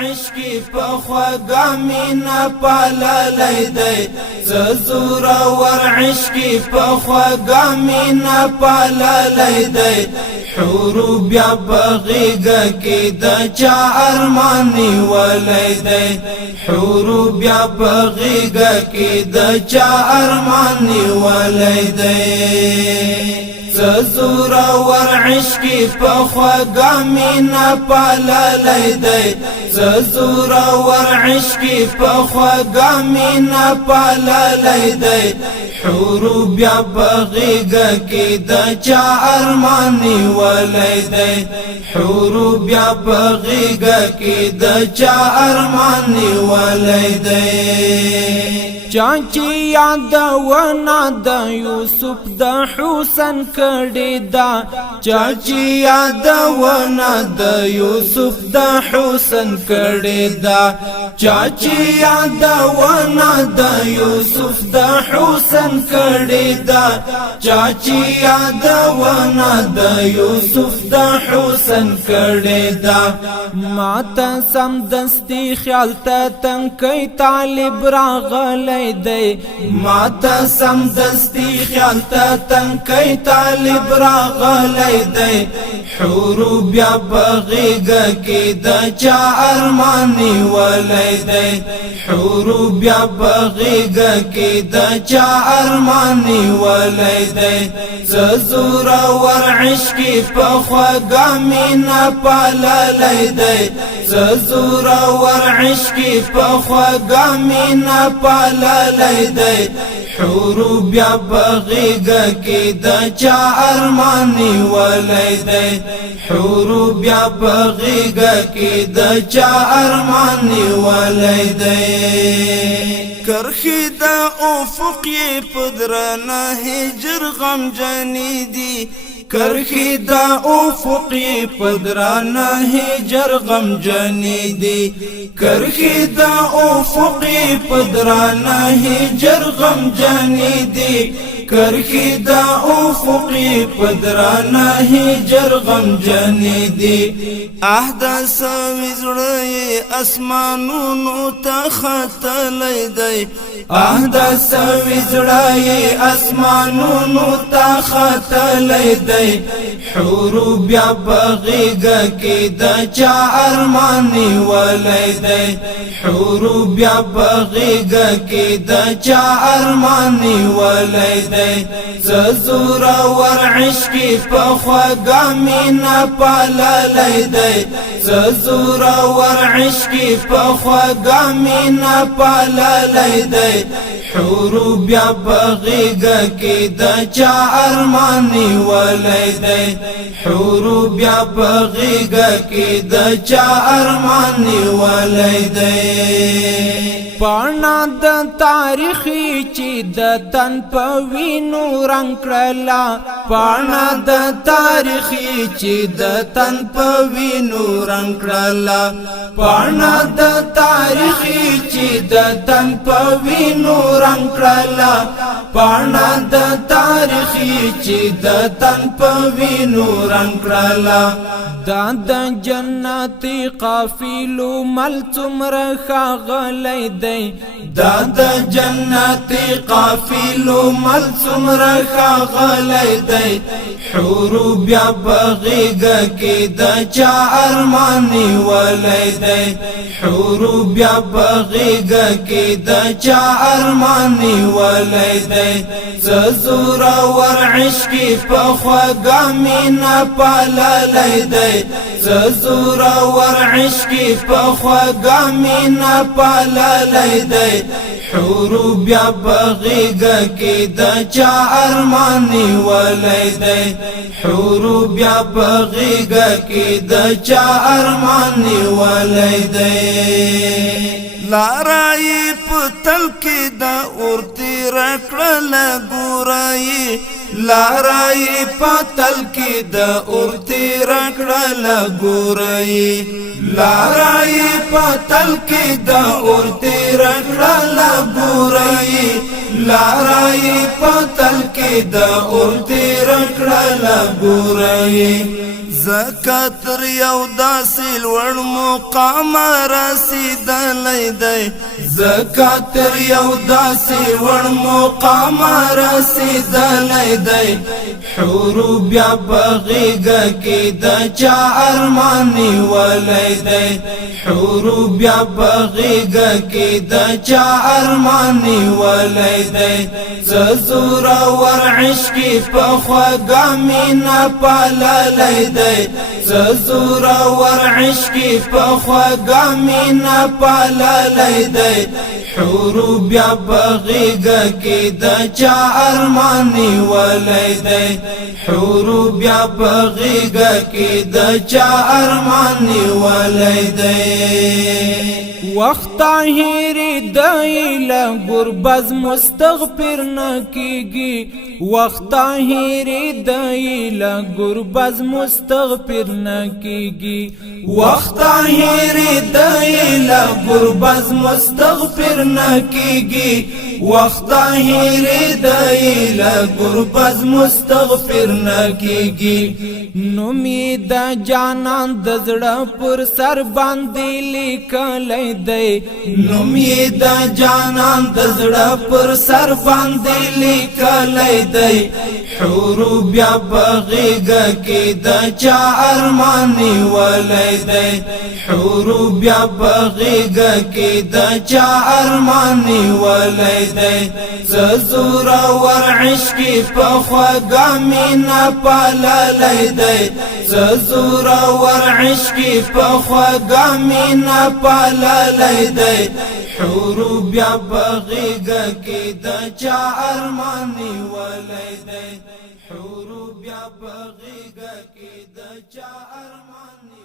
عشق په خوږه مینا پاللی دی زور ور عشق په خوږه مینا پاللی دی حور بیا بغیګه کې د چا ارمان نیولی دی حور بیا بغیګه کې د چا ارمان نیولی دی زور ور عشق په خوږه مینا پاللی دی زور ور عشق په خوږه مینا پاللی دی حور بیا بغیګه کې د چا ارمان نیولی دی حور بیا بغیګه کې د چا ارمان نیولی دی چاچی یاد ونا د یوسف د حسن کړي دا چاچی یاد ونا د یوسف د حسن کړي دا چاچی یاد ونا د یوسف د حسن کړي دا چاچی یاد ونا د یوسف د حسن کړي دا ماته سم دستی خیال ته تنکی طالب راغلی ماتا سم دستی خیال تا تنکی طالب راغلی دی حور بیا بغیګه کې د چا ارمان نیولی دی حور بیا بغیګه کې د چا ارمان نیولی دی زور ور عشق په خوږه مینا پاللی دی زور ور عشق په خوږه مینا پاللی دی حور بیا بغیګه کې د چا ارمان نیولی دی حور بیا بغیګه کې د چا ارمان نیولی دی کرخی د افق پدرانه هجر غم جنی دی کرخی دا افق پدرانه هجر غم جنی دی کرخی دا افق پدرانه هجر غم جنی دی کرخی دا افق پدرانه هجر غم جنی دی احدث وزړی اسمانونو ته ختلی دی احدث وزړی اسمانونو ته ختلی دی حور بیا بغیګه کې د چا ارمان نیولی دی حور بیا بغیګه کې د چا ارمان نیولی دی زور ور عشق په خوږه مینا پاللی دی زور ور عشق په خوږه مینا پاللی دی حور بیا بغیګه کې د چا ارمان نیولی دی حور بیا بغیګه کې د چا ارمان نیولی دی پانا د تاریخی چې د تن په وینو رنګ کړلا پانا د تاریخی چې د تن په وینو رنګ کړلا پانا د تاریخی چې د تن په وینو رنګ کړلا پانا د تاریخی چې د تن په وینو رنګ کړلا دا د جنتی قافلو مل څومره ښاغلی دی دا د جنتی قافلو مل څومره ښاغلی دی حور بیا بغیګه کې د چا ارمان نیولی دی حور بیا بغیګه کې د چا ارمان نیولی دی زور ور عشق په خوږه مینا پاللی دی زور ور عشق په خوږه مینا پاللی دی حور بیا بغیګه کې د چا ارمان نیولی دی حور بیا بغیګه کې د چا ارمان نیولی دی لارای پتل کې د اورتی رکړل ګورای لارای پتل کې د اورتی رکړل ګورای لارای پتل کې د اورتی رکړل ګورای لارای پتل کې د اورتی رکړل ګورای زکات یو داسې لوړ مقام رسیدلی دی زکات یو داسې لوړ مقام رسیدلی دی حورو بیا بغیگا کی دا چا ارمانی ولی دی حورو بیا بغیگا کی دا چا ارمانی ولی دی ززورا ور عشقی پخوگا مینا پالالی دی ززورا ور عشقی پخوگا مینا پالالی دی حورو بیا بغیگا کی دا چا ارمانی ولی دی حورو بیا بغیگا کی دا چا ارمانی ولی دی وقت هیری دایلا گربز مستغفر نکیگی وقت هیری دایلا گربز مستغفر نکیگی وقت هیری دایلا گربز مستغفر نکیگی وقت هیری دایلا گربز مستغفر نکیگی نومی دا جانان دزړه پر سر باندې لیکلی دی نومی دا جانان دزړه پر سر باندې لیکلی دی حورو بیا بغیگا کی دا چا ارمانی ولی دی حورو بیا بغیگا کی دا چا ارمانی ولی دی ززورا ور عشقی پخوگا مینا پالالی دی ززورا ور عشقی پخوگا مینا پالالی دی حورو بیا بغیگا کی دا چا ارمانی ولی دی حورو بیا بغیگا کی دا چا ارمانی